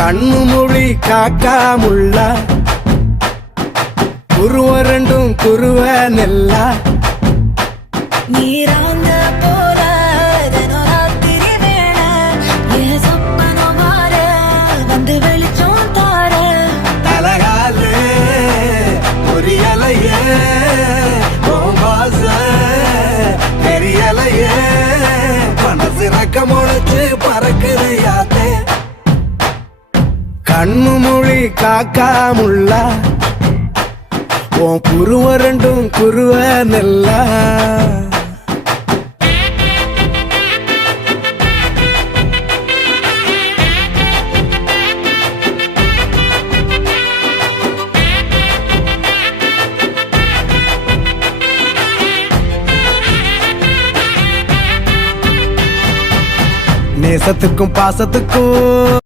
கண்ணு மொழி காக்காமுள்ள குருவ ரெண்டும் குருவ நெல்லா நீராங்க போல தினராத்திரி வேளை என் சொப்பனம் மாற வந்து வெளிச்சம் தார தலகாலே பொரியலையே ஓம்பாச பெரியலையே மனசு ரக்க முளைச்சு பறக்குது யாத்தே கண்ணு மொழி காக்காமுள்ள உன் குருவ ரெண்டும் குருவ நெல்லா நேசத்துக்கும் பாசத்துக்கும்